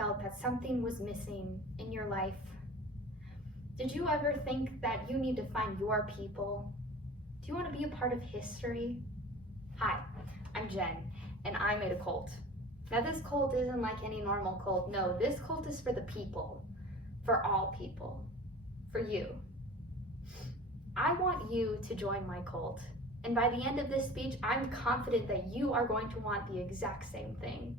felt that something was missing in your life? Did you ever think that you need to find your people? Do you want to be a part of history? Hi, I'm Jen, and I made a cult. Now this cult isn't like any normal cult. No, this cult is for the people, for all people, for you. I want you to join my cult. And by the end of this speech, I'm confident that you are going to want the exact same thing.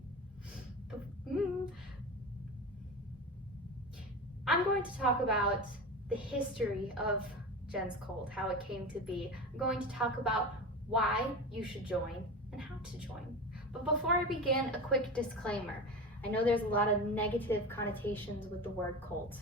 I'm going to talk about the history of Jen's cult, how it came to be. I'm going to talk about why you should join and how to join. But before I begin, a quick disclaimer. I know there's a lot of negative connotations with the word cult.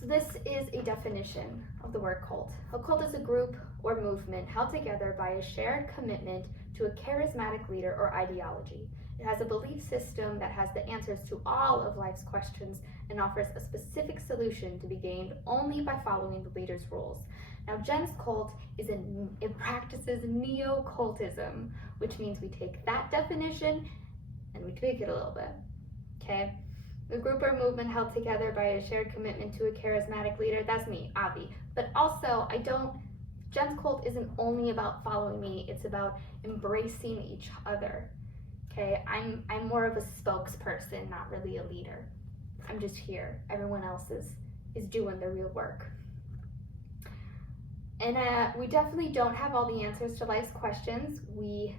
So this is a definition of the word cult. A cult is a group or movement held together by a shared commitment to a charismatic leader or ideology. It has a belief system that has the answers to all of life's questions and offers a specific solution to be gained only by following the leader's rules. Now, Jen's cult it practices neo-cultism, which means we take that definition and we tweak it a little bit, okay? The group or movement held together by a shared commitment to a charismatic leader, that's me, Avi. But also, Jen's cult isn't only about following me, it's about embracing each other, okay? I'm more of a spokesperson, not really a leader. I'm just here. Everyone else is doing the real work. And we definitely don't have all the answers to life's questions. We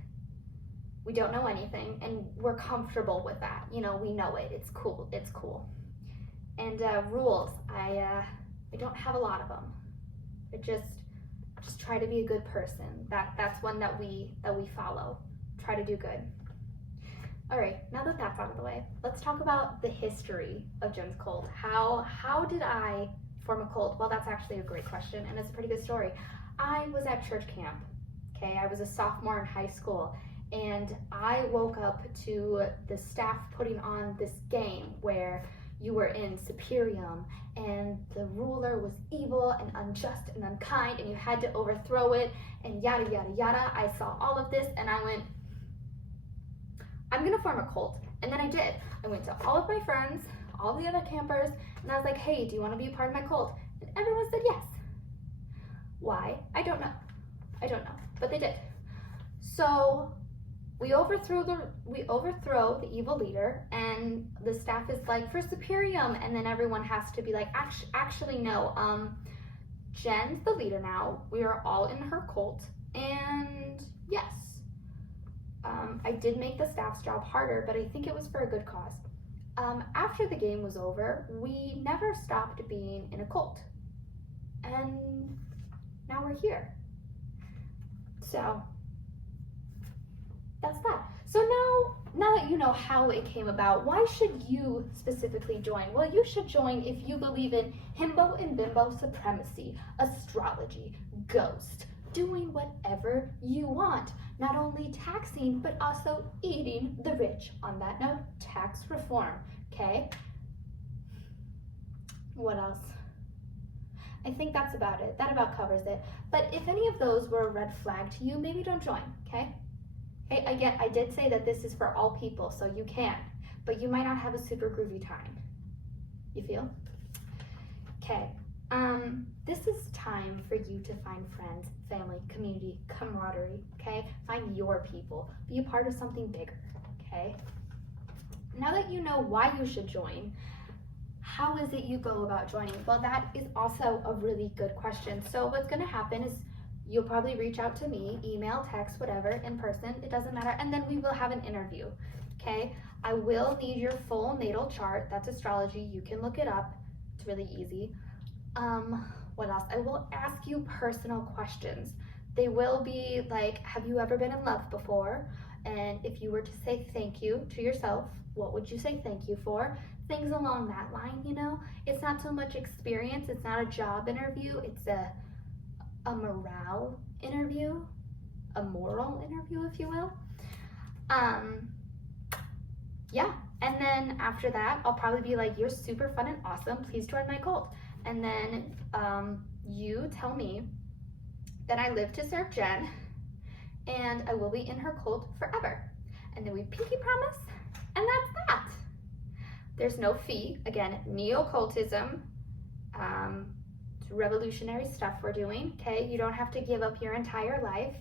don't know anything, and we're comfortable with that. You know, we know it. It's cool. It's cool. And rules, I don't have a lot of them. I just try to be a good person. That's one that we follow. Try to do good. All right, now that that's out of the way, let's talk about the history of Jen's cult. How did I form a cult? Well, that's actually a great question, and it's a pretty good story. I was at church camp, okay? I was a sophomore in high school, and I woke up to the staff putting on this game where you were in Superium, and the ruler was evil and unjust and unkind, and you had to overthrow it, and yada, yada, yada. I saw all of this, and I went, I'm gonna form a cult. And then I did. I went to all of my friends, all the other campers, and I was like, hey, do you want to be a part of my cult? And everyone said yes. Why? I don't know, but they did. So we overthrow the evil leader, and the staff is like, for Superium, and then everyone has to be like, actually no, Jen's the leader now. We are all in her cult, and yes. I did make the staff's job harder, but I think it was for a good cause. After the game was over, we never stopped being in a cult. And now we're here. So that's that. So now that you know how it came about, why should you specifically join? Well, you should join if you believe in himbo and bimbo supremacy, astrology, ghost, doing whatever you want. Not only taxing, but also eating the rich. On that note, tax reform, okay? What else? I think that's about it. That about covers it. But if any of those were a red flag to you, maybe don't join, okay? Hey, again, I did say that this is for all people, so you can, but you might not have a super groovy time. You feel? Okay. This is time for you to find friends, family, community, camaraderie, okay? Find your people. Be a part of something bigger, okay? Now that you know why you should join, how is it you go about joining? Well, that is also a really good question. So what's gonna happen is you'll probably reach out to me, email, text, whatever, in person, it doesn't matter, and then we will have an interview, okay? I will need your full natal chart. That's astrology. You can look it up. It's really easy. What else? I will ask you personal questions. They will be like, have you ever been in love before? And if you were to say thank you to yourself, what would you say thank you for? Things along that line, you know? It's not so much experience, it's not a job interview, it's a morale interview, a moral interview, if you will. Yeah, and then after that, I'll probably be like, you're super fun and awesome, please join my cult. And then you tell me that I live to serve Jen, and I will be in her cult forever. And then we pinky promise, and that's that. There's no fee. Again, neo-occultism. It's revolutionary stuff we're doing. Okay, you don't have to give up your entire life.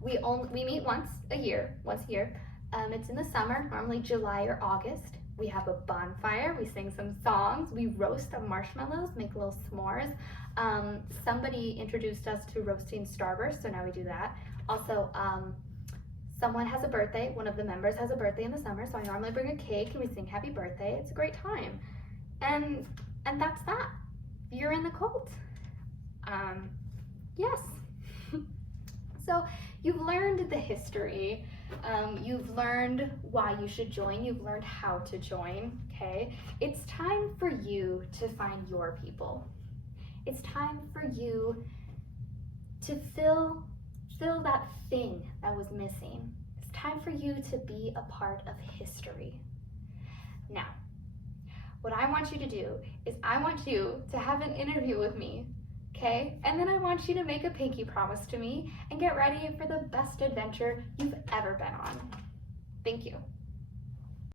We meet once a year. It's in the summer, normally July or August. We have a bonfire. We sing some songs. We roast some marshmallows, make little s'mores. Somebody introduced us to roasting Starburst, so now we do that. Also, someone has a birthday. One of the members has a birthday in the summer, so I normally bring a cake and we sing happy birthday. It's a great time. And that's that. You're in the cult. Yes. So you've learned the history. You've learned why you should join. You've learned how to join, okay? It's time for you to find your people. It's time for you to fill that thing that was missing. It's time for you to be a part of history. Now, what I want you to do is I want you to have an interview with me, okay? And then I want you to make a pinky promise to me and get ready for the best adventure you've ever been on. Thank you.